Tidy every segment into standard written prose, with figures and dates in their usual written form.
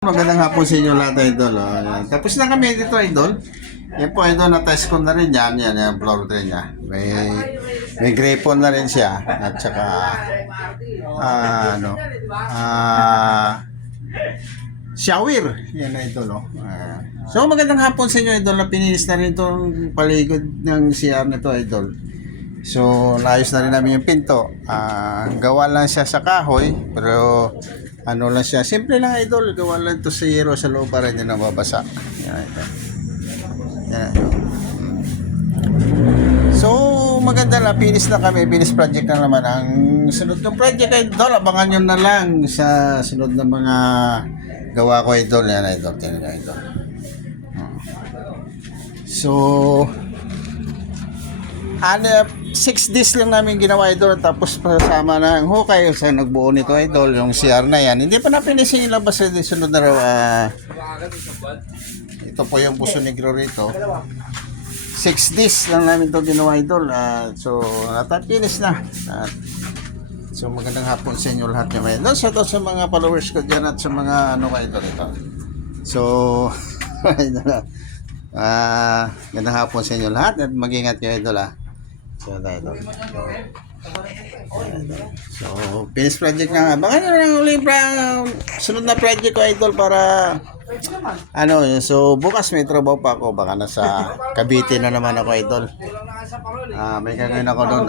Magandang hapon sa inyo lahat, idol. Ayan. Tapos na kami dito, idol. Yan po, idol, na-test ko na rin yan. Yan, yung floor drain niya. May grapon na rin siya. At saka, shower. Yan, idol, oh. So, magandang hapon sa inyo, idol. Na pininis na rin itong paligid ng CR nito, idol. So, naayos na rin namin yung pinto. Gawa lang siya sa kahoy, pero ano lang siya, simple lang, idol. Gawa lang ito sa hero sa loob para hindi na mabasa. Yan, ito. Yan. So, maganda na, finish na kami. Finish project na naman. Ang sunod ng project, idol, abangan nyo na lang sa sunod ng mga gawa ko, idol. Yan, idol. Yan, idol. So, 6 days lang namin ginawa, idol, tapos kasama na ang hukay sa nagbuo nito, idol, yung CR na yan. Hindi pa na finishing yung labas, sunod na raw. Ito po yung Puso Negro rito. 6 days lang namin ito ginawa, idol. So, natapinish na. So, magandang hapon sa inyo lahat nyo, idol. So, ito sa mga followers ko dyan at sa mga ano kayo ito. So, magandang hapon sa inyo lahat at mag-ingat kayo, idol, So, finish project na nga. Baka nyo lang ulit sunod na project ko, idol, para so bukas may trabaho pa ako. Baka nasa Cavite na naman ako, idol. May gagawin ako doon.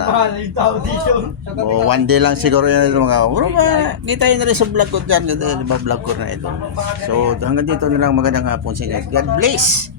One day lang siguro yun, mga bro, kita yun na rin sa vlog ko dyan. Diba vlog ko na, idol. So, hanggang dito nilang magandang hapon sa inyo. God bless.